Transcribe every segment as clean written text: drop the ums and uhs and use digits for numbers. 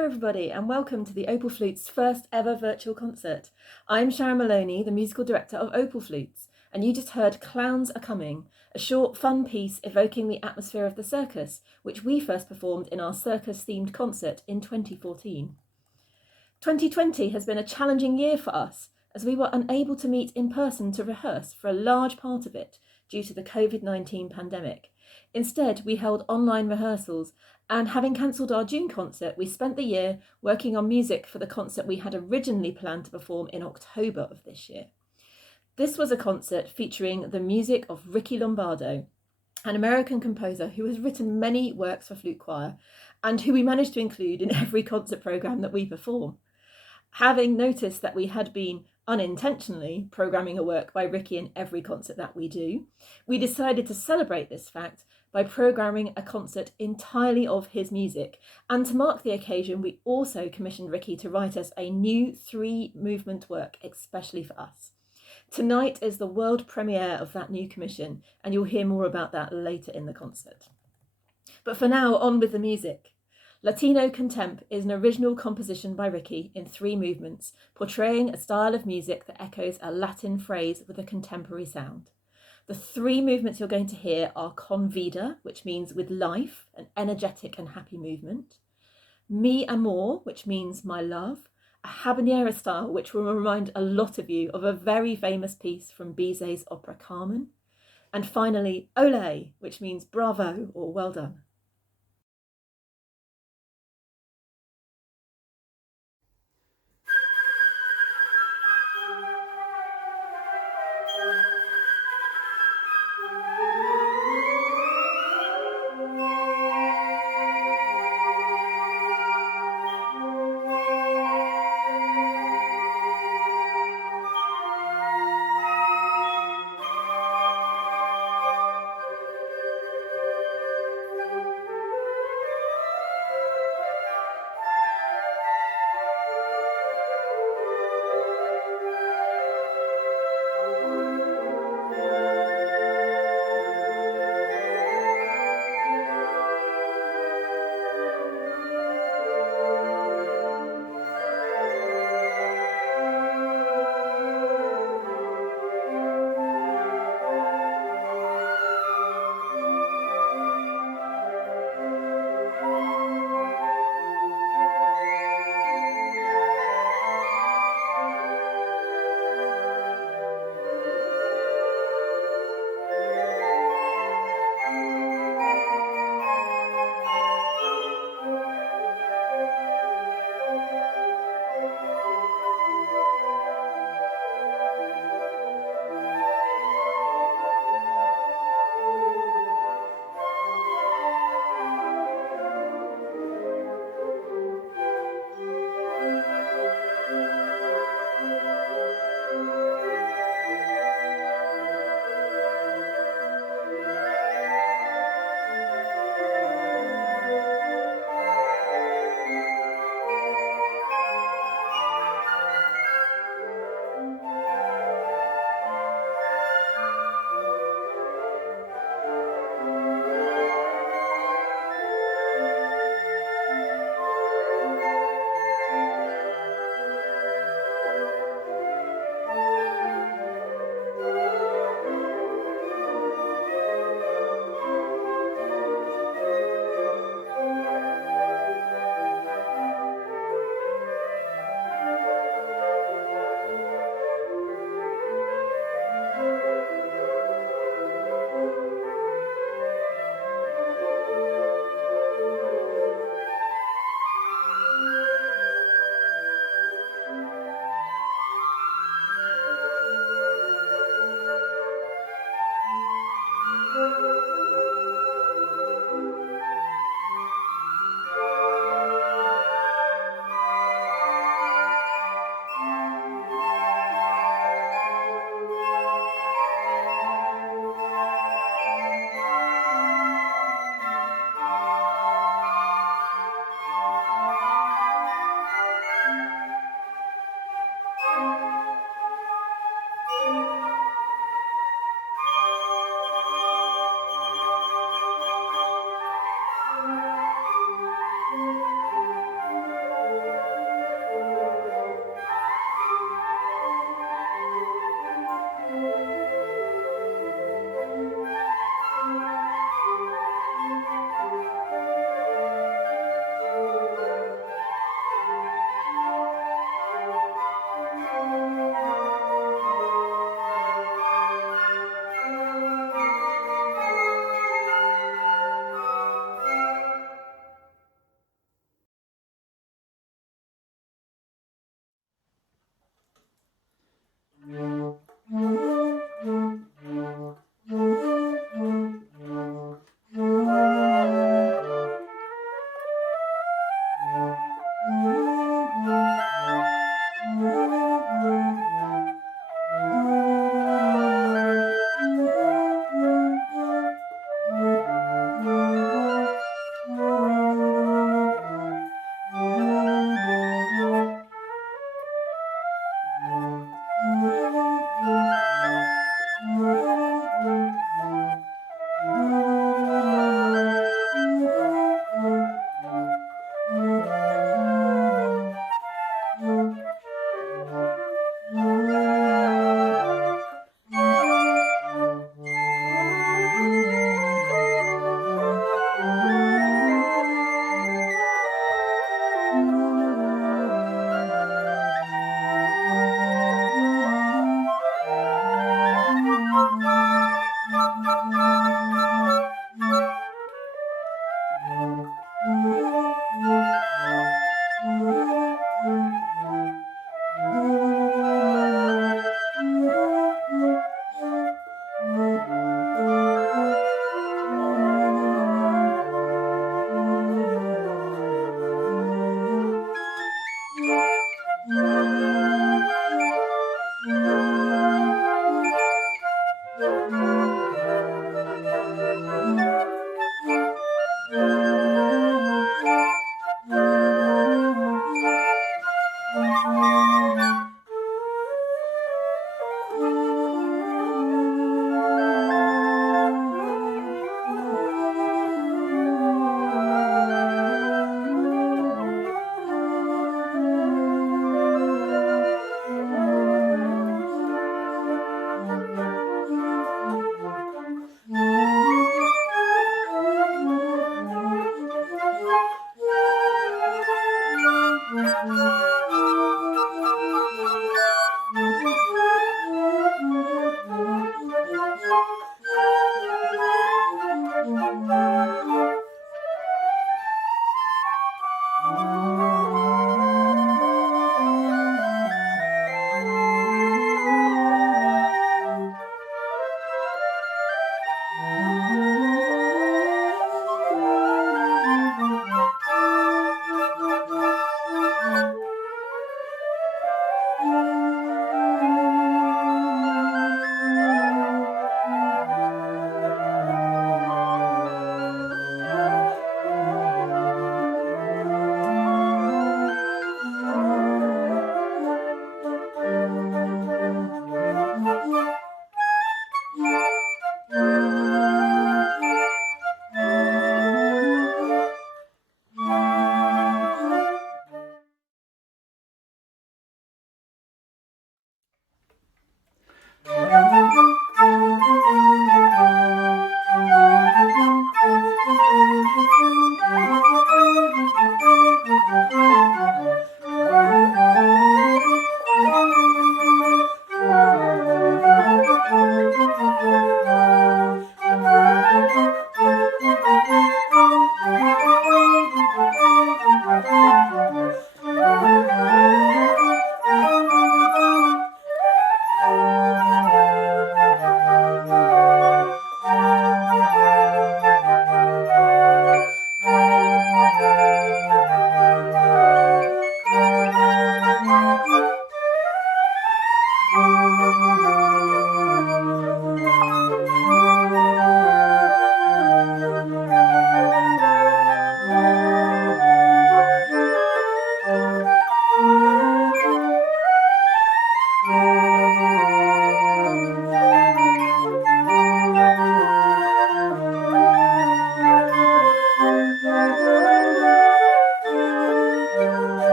Hello everybody and welcome to the Opal Flutes' first ever virtual concert. I'm Sharon Maloney, the musical director of Opal Flutes, and you just heard Clowns Are Coming, a short fun piece evoking the atmosphere of the circus, which we first performed in our circus-themed concert in 2014. 2020 has been a challenging year for us, as we were unable to meet in person to rehearse for a large part of it due to the COVID-19 pandemic. Instead, we held online rehearsals, and having cancelled our June concert, we spent the year working on music for the concert we had originally planned to perform in October of this year. This was a concert featuring the music of Ricky Lombardo, an American composer who has written many works for flute choir and who we managed to include in every concert programme that we perform. Having noticed that we had been unintentionally programming a work by Ricky in every concert that we do, we decided to celebrate this fact by programming a concert entirely of his music. And to mark the occasion, we also commissioned Ricky to write us a new 3-movement work, especially for us. Tonight is the world premiere of that new commission, and you'll hear more about that later in the concert. But for now, on with the music. Latino Contemp is an original composition by Ricky in 3 movements, portraying a style of music that echoes a Latin phrase with a contemporary sound. The 3 movements you're going to hear are Con Vida, which means with life, an energetic and happy movement. Mi Amor, which means my love, a habanera style which will remind a lot of you of a very famous piece from Bizet's opera Carmen. And finally, Ole, which means bravo or well done.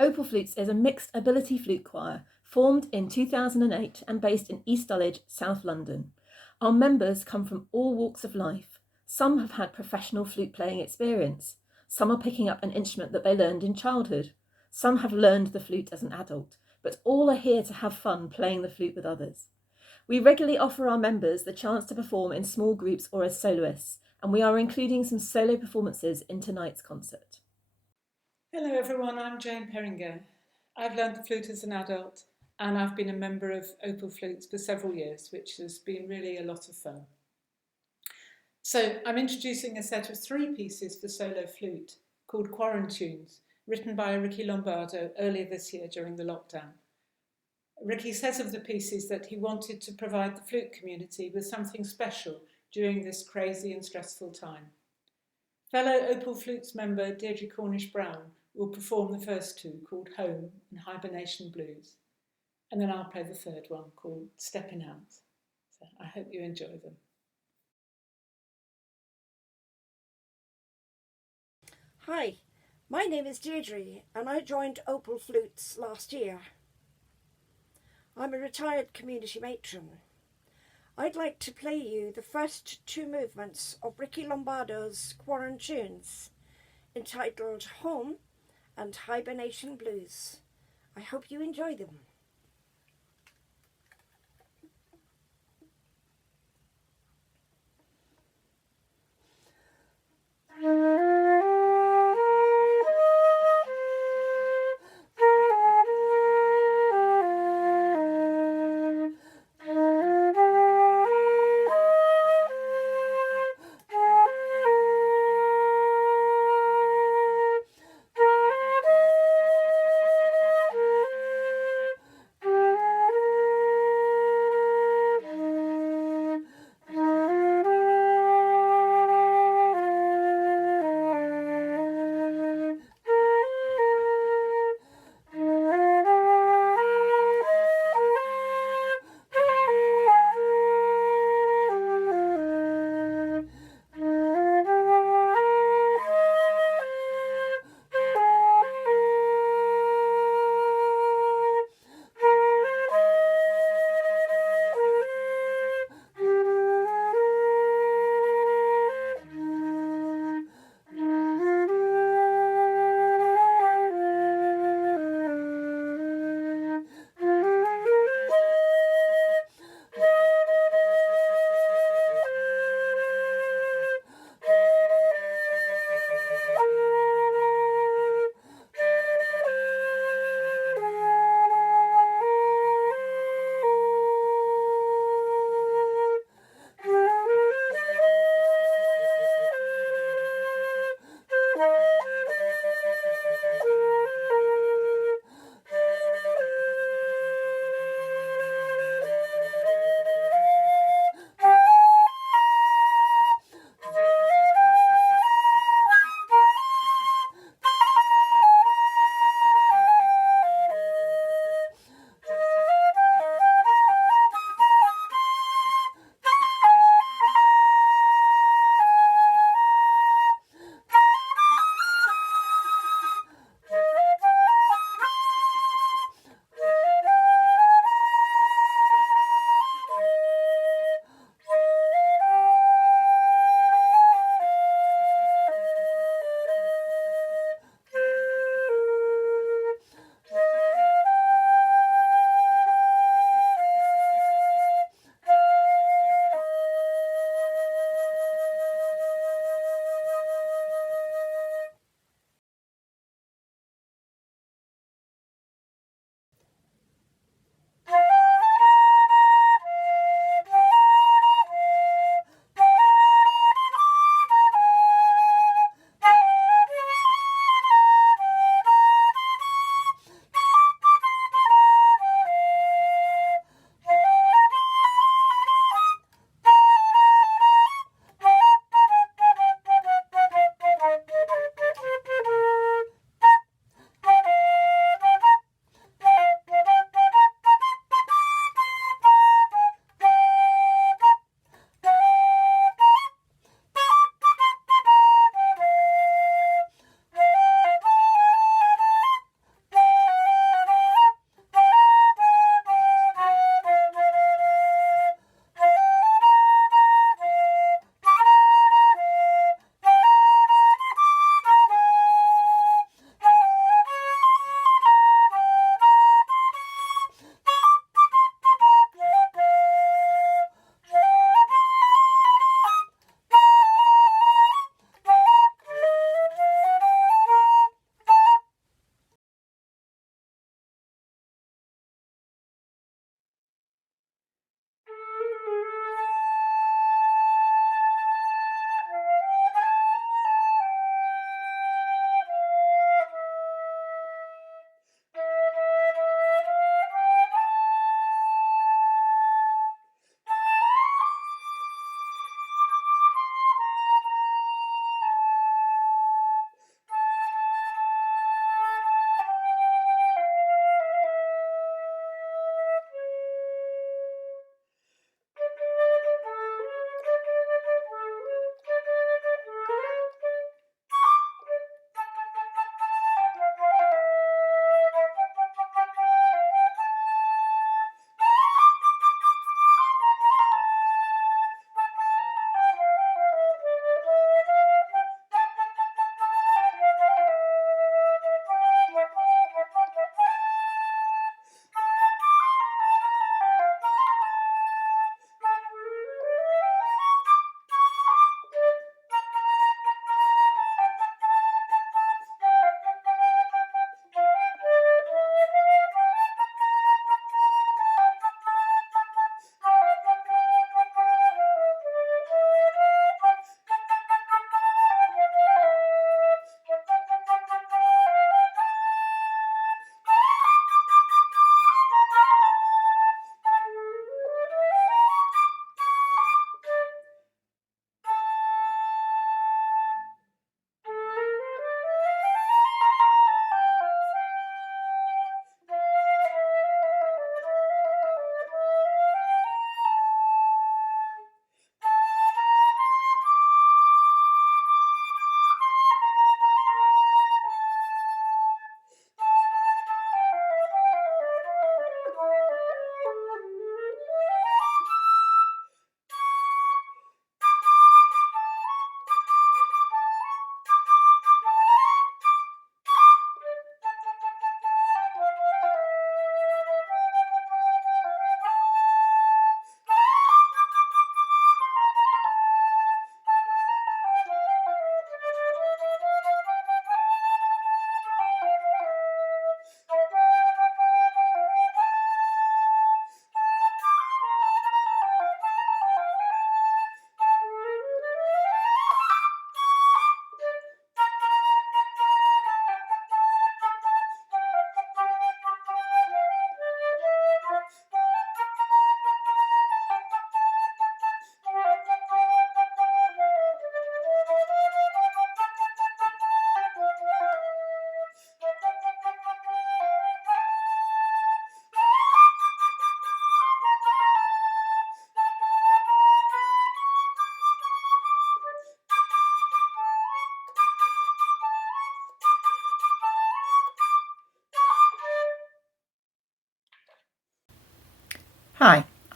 Opal Flutes is a mixed ability flute choir formed in 2008 and based in East Dulwich, South London. Our members come from all walks of life. Some have had professional flute playing experience. Some are picking up an instrument that they learned in childhood. Some have learned the flute as an adult, but all are here to have fun playing the flute with others. We regularly offer our members the chance to perform in small groups or as soloists, and we are including some solo performances in tonight's concert. Hello everyone, I'm Jane Peringer. I've learned the flute as an adult and I've been a member of Opal Flutes for several years, which has been really a lot of fun. So I'm introducing a set of 3 pieces for solo flute called Quarantunes, written by Ricky Lombardo earlier this year during the lockdown. Ricky says of the pieces that he wanted to provide the flute community with something special during this crazy and stressful time. Fellow Opal Flutes member Deirdre Cornish-Brown will perform the first 2, called Home and Hibernation Blues. And then I'll play the third one, called Stepping Out. So I hope you enjoy them. Hi, my name is Deirdre and I joined Opal Flutes last year. I'm a retired community matron. I'd like to play you the first 2 movements of Ricky Lombardo's Quarantunes, entitled Home and Hibernation Blues. I hope you enjoy them.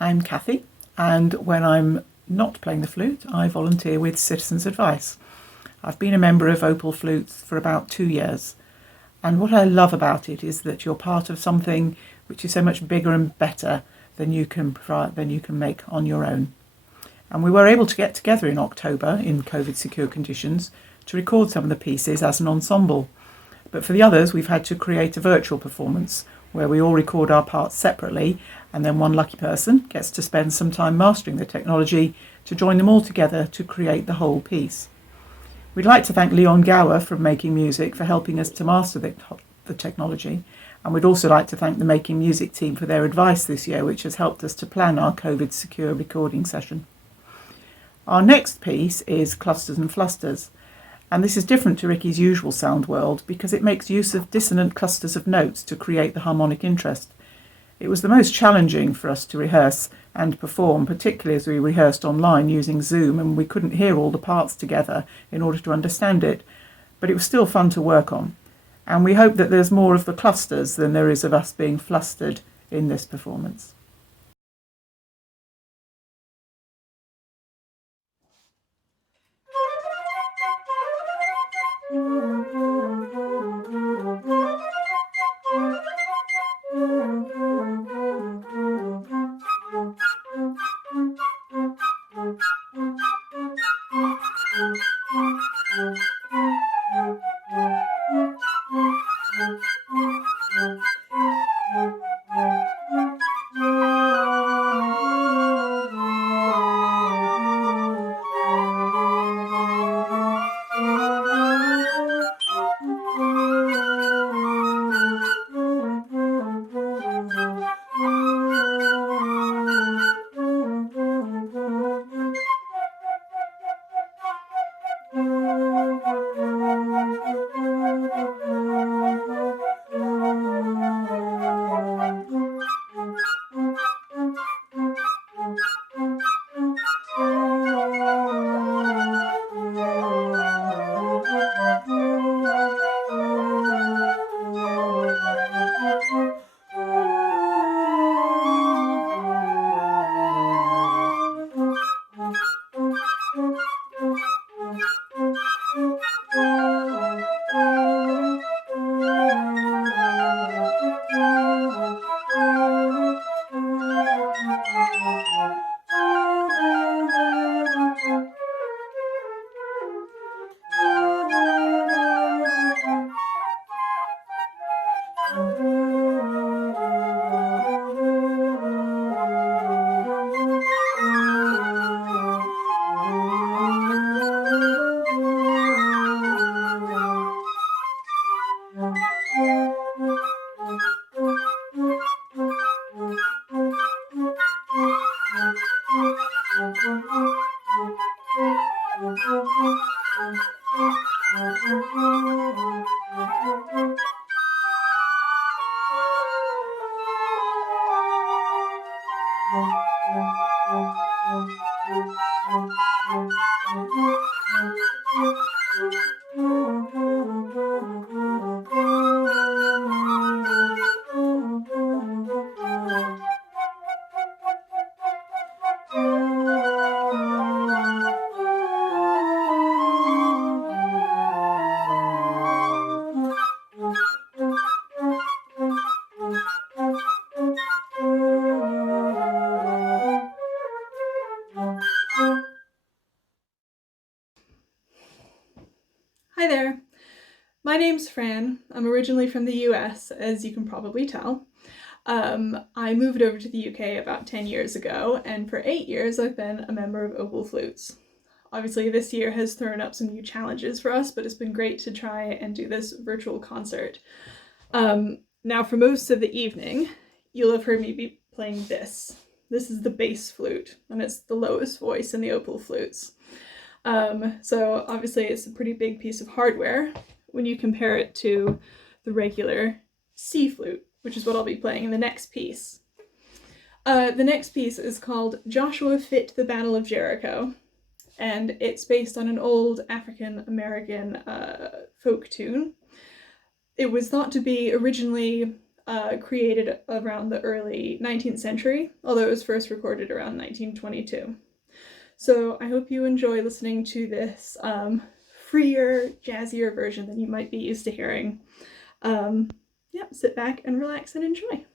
I'm Kathy, and when I'm not playing the flute, I volunteer with Citizens Advice. I've been a member of Opal Flutes for about 2 years, and what I love about it is that you're part of something which is so much bigger and better than you can make on your own. And we were able to get together in October in COVID secure conditions to record some of the pieces as an ensemble. But for the others, we've had to create a virtual performance where we all record our parts separately, and then one lucky person gets to spend some time mastering the technology to join them all together to create the whole piece. We'd like to thank Leon Gower from Making Music for helping us to master the technology, and we'd also like to thank the Making Music team for their advice this year, which has helped us to plan our COVID secure recording session. Our next piece is Clusters and Flusters, and this is different to Ricky's usual sound world because it makes use of dissonant clusters of notes to create the harmonic interest. It was the most challenging for us to rehearse and perform, particularly as we rehearsed online using Zoom and we couldn't hear all the parts together in order to understand it, but it was still fun to work on. And we hope that there's more of the clusters than there is of us being flustered in this performance. Hi there. My name's Fran. I'm originally from the US, as you can probably tell. I moved over to the UK about 10 years ago, and for 8 years I've been a member of Opal Flutes. Obviously, this year has thrown up some new challenges for us, but it's been great to try and do this virtual concert. Now, for most of the evening, you'll have heard me be playing this. This is the bass flute, and it's the lowest voice in the Opal Flutes. So obviously it's a pretty big piece of hardware when you compare it to the regular C flute, which is what I'll be playing in the next piece. The next piece is called Joshua Fit the Battle of Jericho, and it's based on an old African-American folk tune. It was thought to be originally created around the early 19th century, although it was first recorded around 1922. So I hope you enjoy listening to this freer, jazzier version than you might be used to hearing. Yeah, sit back and relax and enjoy.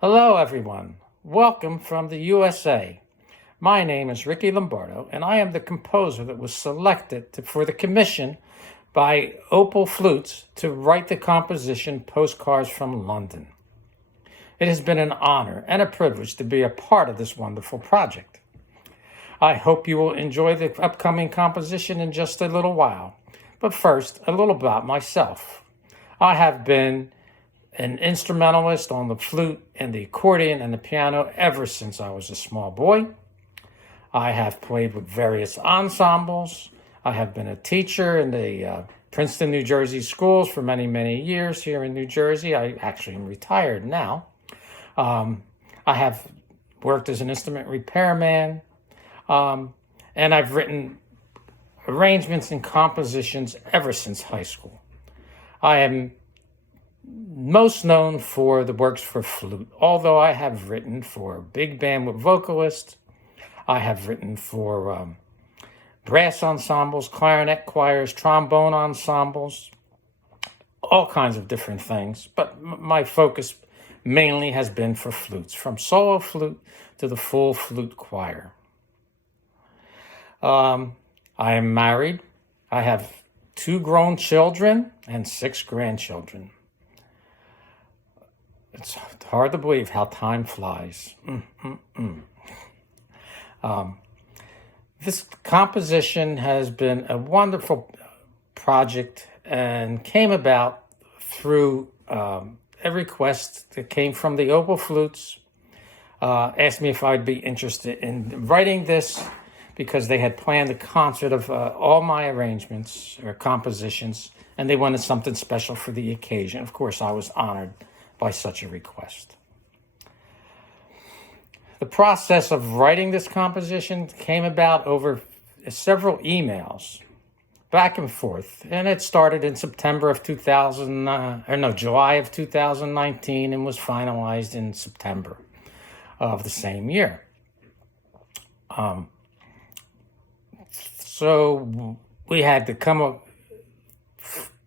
Hello, everyone. Welcome from the USA. My name is Ricky Lombardo, and I am the composer that was selected for the commission by Opal Flutes to write the composition Postcards from London. It has been an honor and a privilege to be a part of this wonderful project. I hope you will enjoy the upcoming composition in just a little while. But first, a little about myself. I have been an instrumentalist on the flute and the accordion and the piano ever since I was a small boy. I have played with various ensembles. I have been a teacher in the Princeton, New Jersey schools for many, many years here in New Jersey. I actually am retired now. I have worked as an instrument repairman, and I've written arrangements and compositions ever since high school. I am most known for the works for flute, although I have written for big band with vocalists. I have written for brass ensembles, clarinet choirs, trombone ensembles, all kinds of different things, but my focus mainly has been for flutes, from solo flute to the full flute choir. I am married. I have 2 grown children and 6 grandchildren. It's hard to believe how time flies. This composition has been a wonderful project and came about through a request that came from the Opal Flutes. Asked me if I'd be interested in writing this because they had planned a concert of all my arrangements or compositions, and they wanted something special for the occasion. Of course, I was honored by such a request. The process of writing this composition came about over several emails, back and forth, and it started in July of 2019, and was finalized in September of the same year. So we had to come up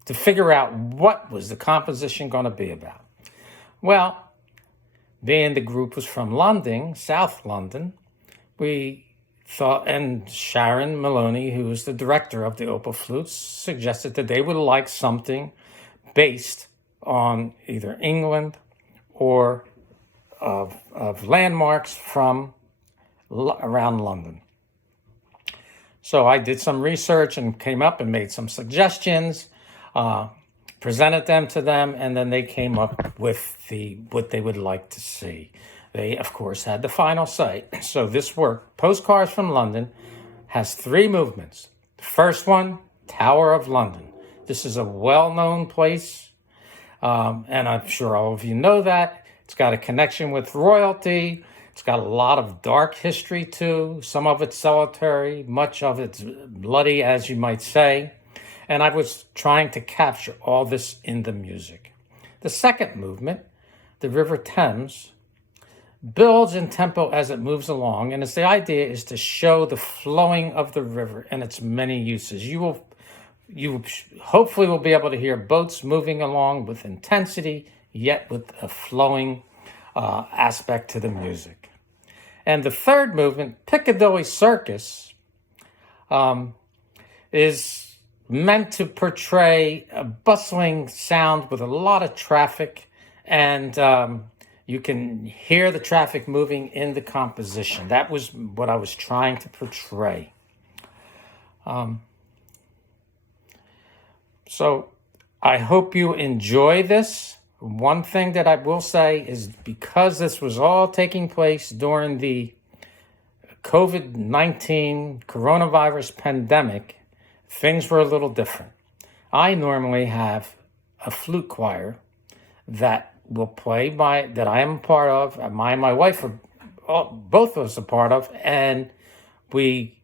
to figure out what was the composition going to be about. Well, being the group was from London, South London, we thought, and Sharon Maloney, who was the director of the Opal Flutes, suggested that they would like something based on either England or of landmarks from around London. So I did some research and came up and made some suggestions, presented them to them, and then they came up with what they would like to see. They, of course, had the final say. So this work, Postcards from London, has 3 movements. The first one, Tower of London. This is a well-known place, and I'm sure all of you know that. It's got a connection with royalty. It's got a lot of dark history, too. Some of it's solitary, much of it's bloody, as you might say. And I was trying to capture all this in the music. The second movement, the River Thames, builds in tempo as it moves along, and the idea is to show the flowing of the river and its many uses. You hopefully will be able to hear boats moving along with intensity, yet with a flowing aspect to the music. And the third movement, Piccadilly Circus, is meant to portray a bustling sound with a lot of traffic, and you can hear the traffic moving in the composition. That was what I was trying to portray. So I hope you enjoy this. One thing that I will say is, because this was all taking place during the COVID-19 coronavirus pandemic, things were a little different. I normally have a flute choir that will play that I am a part of, my wife are both of us a part of, and we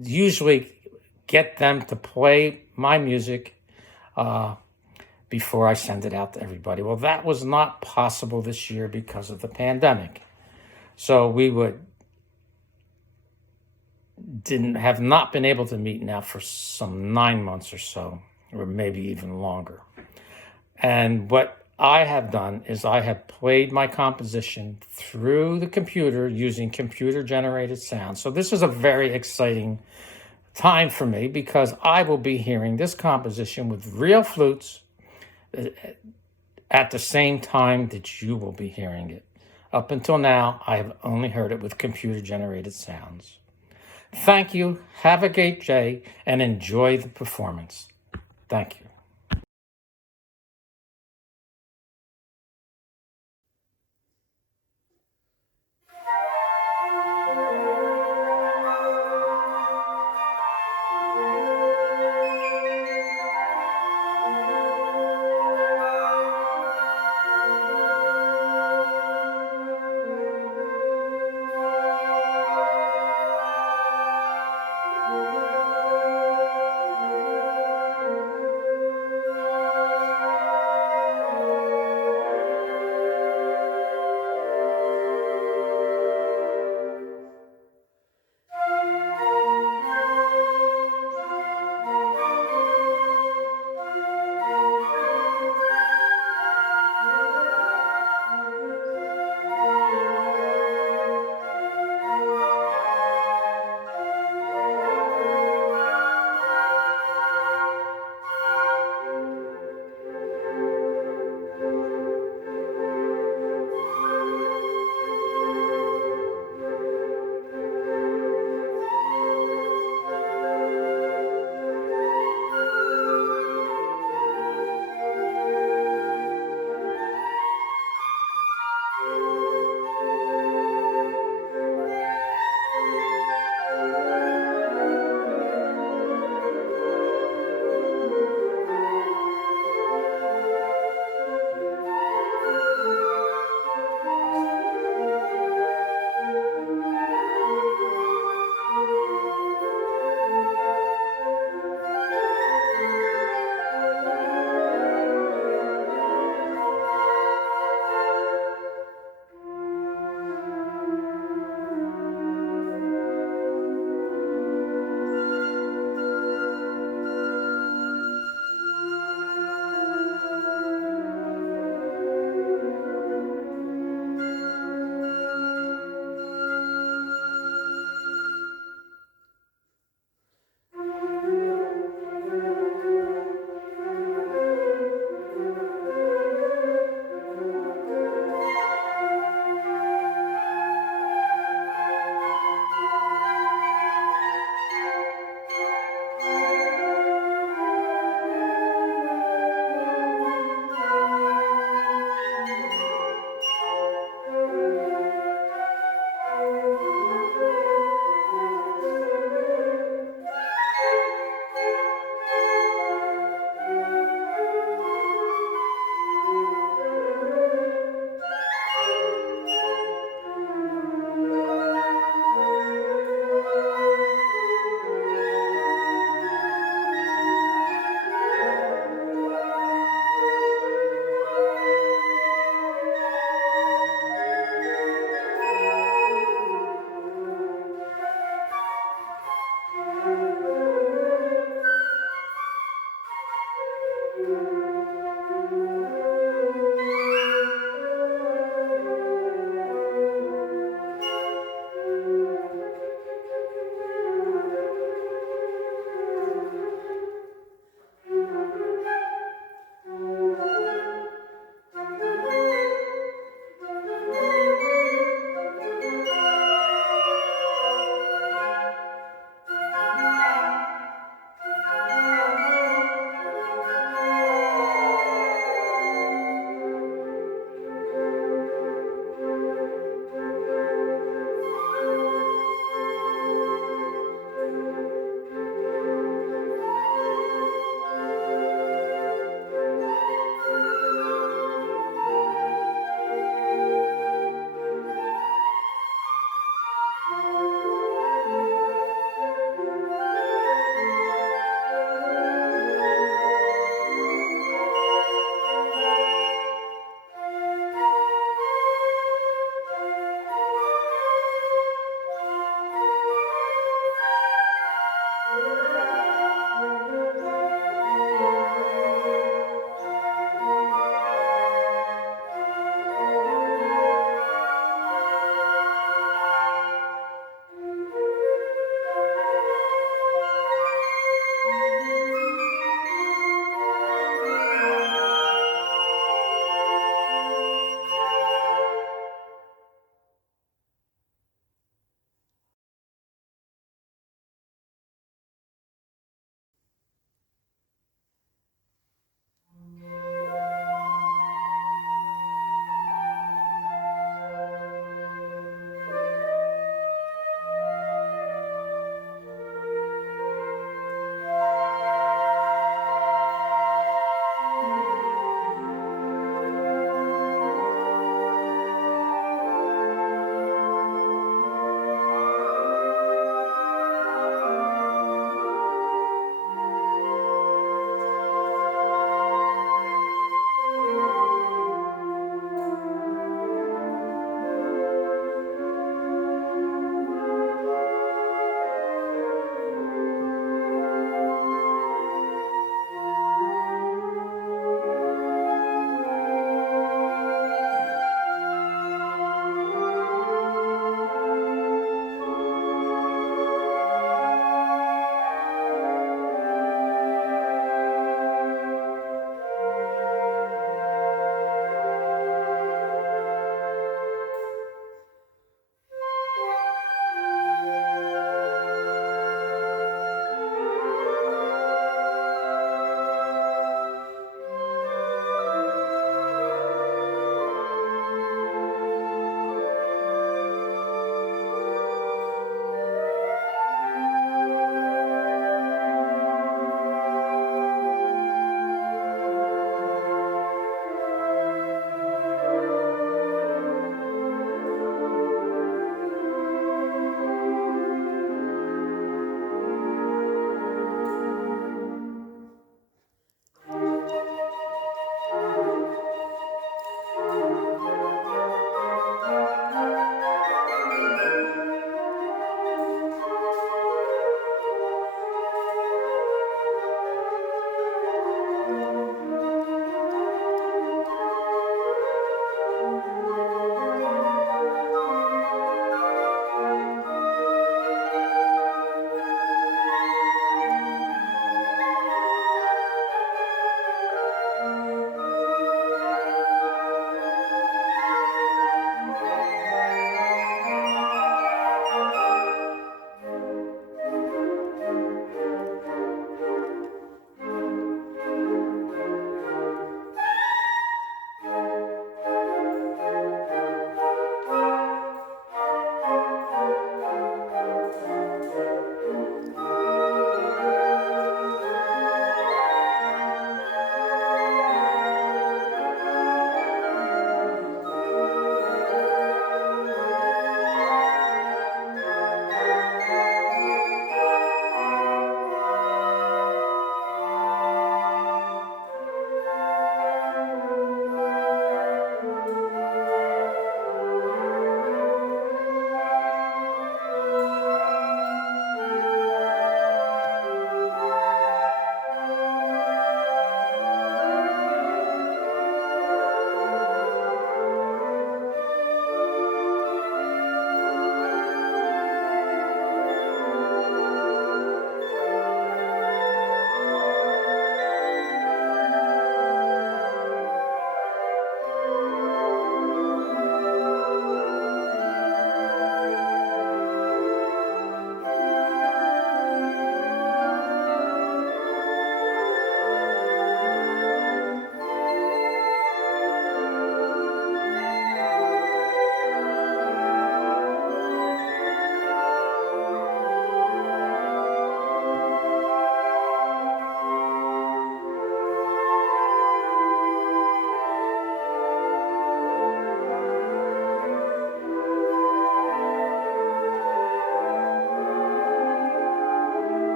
usually get them to play my music before I send it out to everybody. Well, that was not possible this year because of the pandemic. So we have not been able to meet now for some 9 months or so, or maybe even longer. And what I have done is I have played my composition through the computer using computer-generated sound. So this is a very exciting time for me, because I will be hearing this composition with real flutes at the same time that you will be hearing it. Up until now, I have only heard it with computer-generated sounds. Thank you, have a great day, and enjoy the performance. Thank you.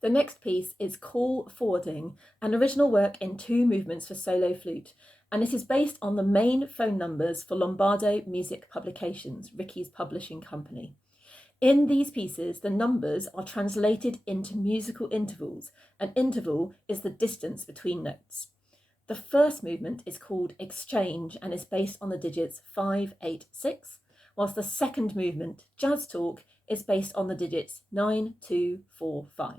The next piece is Call Forwarding, an original work in 2 movements for solo flute, and it is based on the main phone numbers for Lombardo Music Publications, Ricky's publishing company. In these pieces, the numbers are translated into musical intervals. An interval is the distance between notes. The first movement is called Exchange and is based on the digits 5, 8, 6, whilst the second movement, Jazz Talk, is based on the digits 9, 2, 4, 5.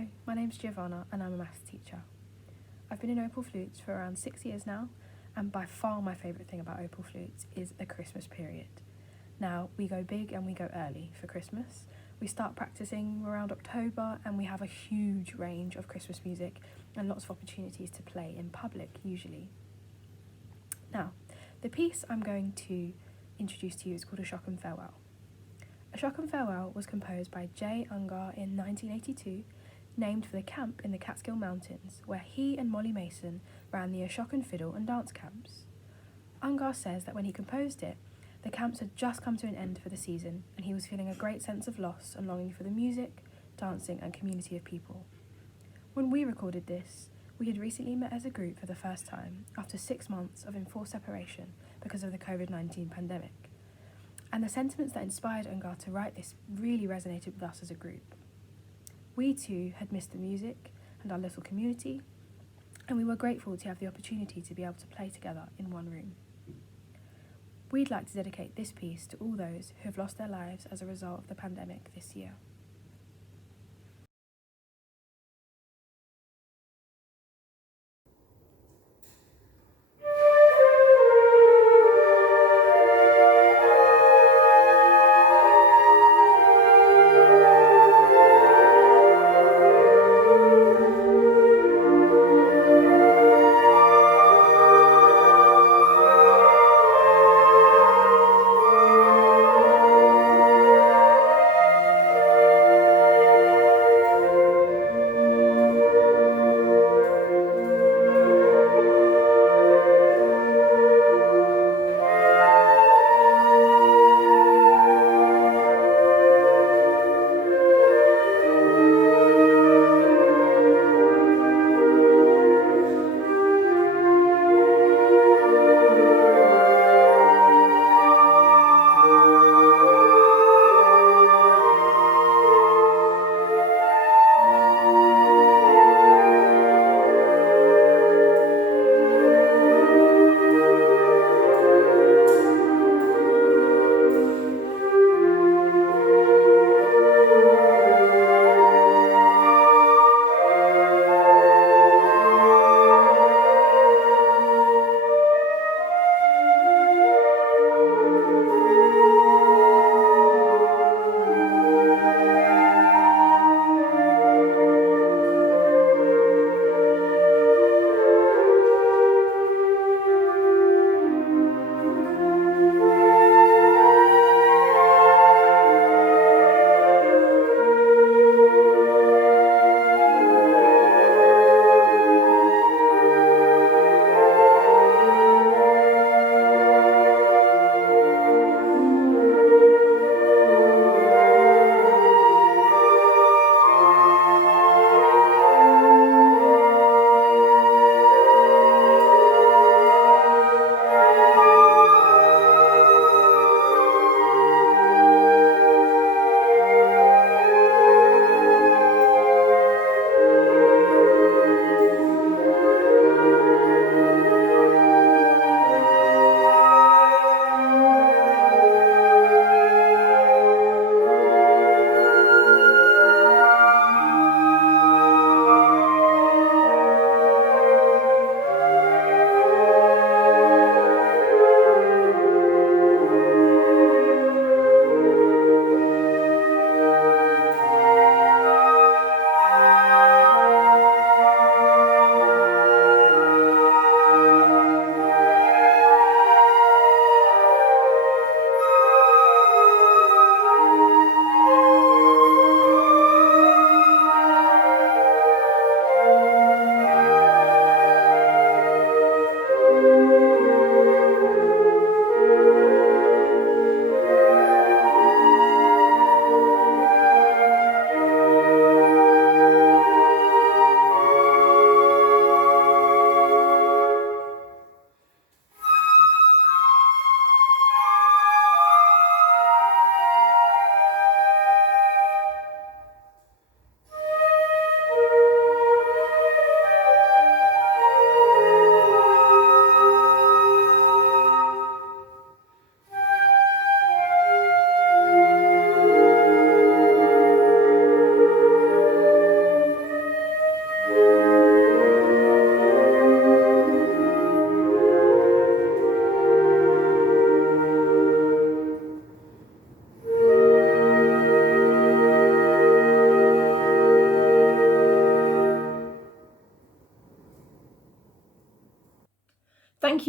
Hello, my name's Giovanna and I'm a maths teacher. I've been in Opal Flutes for around 6 years now, and by far my favourite thing about Opal Flutes is the Christmas period. Now, we go big and we go early for Christmas. We start practising around October and we have a huge range of Christmas music and lots of opportunities to play in public usually. Now, the piece I'm going to introduce to you is called A Shock and Farewell. A Shock and Farewell was composed by J. Ungar in 1982, named for the camp in the Catskill Mountains, where he and Molly Mason ran the Shock and Fiddle and dance camps. Ungar says that when he composed it, the camps had just come to an end for the season, and he was feeling a great sense of loss and longing for the music, dancing, and community of people. When we recorded this, we had recently met as a group for the first time after 6 months of enforced separation because of the COVID-19 pandemic. And the sentiments that inspired Ungar to write this really resonated with us as a group. We too had missed the music and our little community, and we were grateful to have the opportunity to be able to play together in one room. We'd like to dedicate this piece to all those who have lost their lives as a result of the pandemic this year.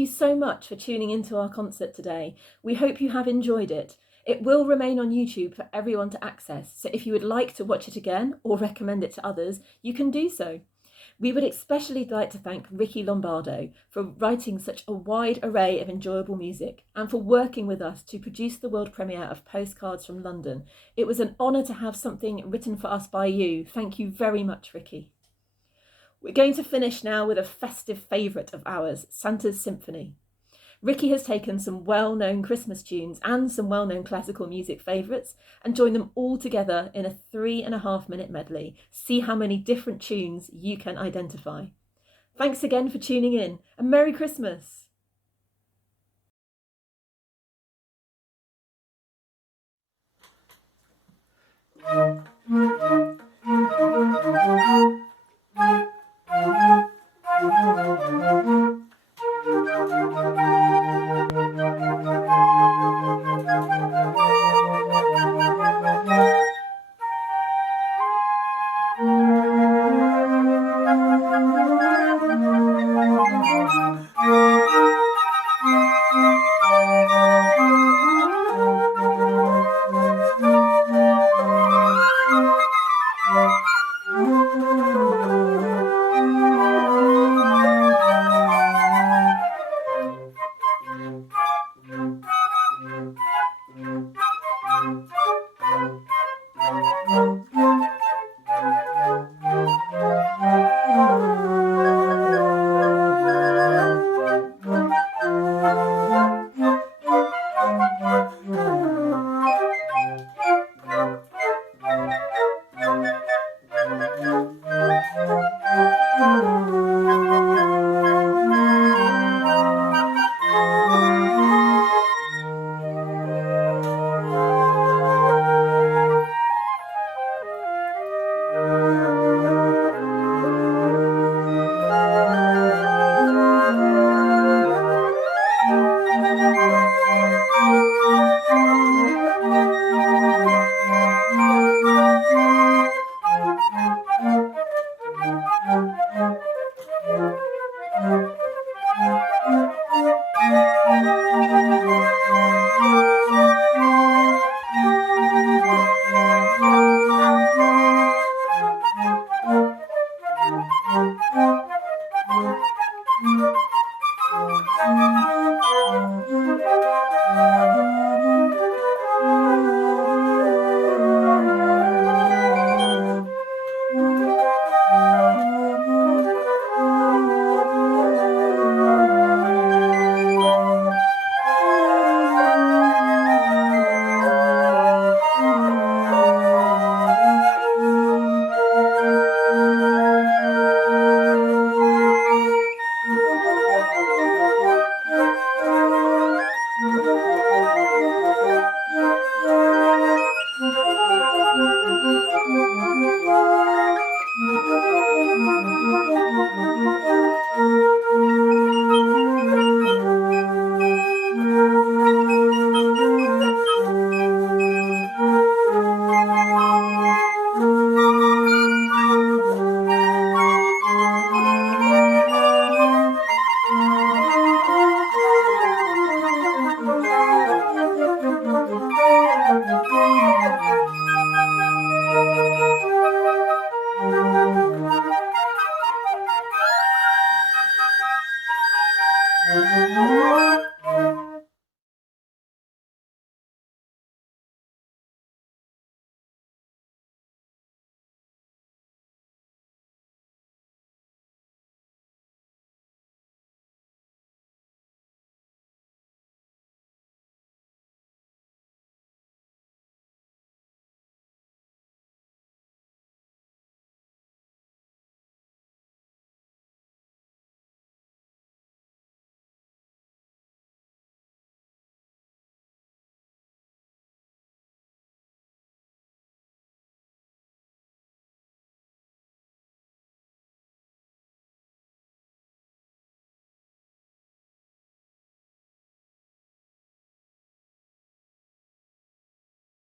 you so much for tuning into our concert today. We hope you have enjoyed it. It will remain on YouTube for everyone to access, so if you would like to watch it again or recommend it to others, you can do so. We would especially like to thank Ricky Lombardo for writing such a wide array of enjoyable music and for working with us to produce the world premiere of Postcards from London. It was an honour to have something written for us by you. Thank you very much, Ricky. We're going to finish now with a festive favourite of ours, Santa's Symphony. Ricky has taken some well-known Christmas tunes and some well-known classical music favourites and joined them all together in a 3.5-minute medley. See how many different tunes you can identify. Thanks again for tuning in, and Merry Christmas!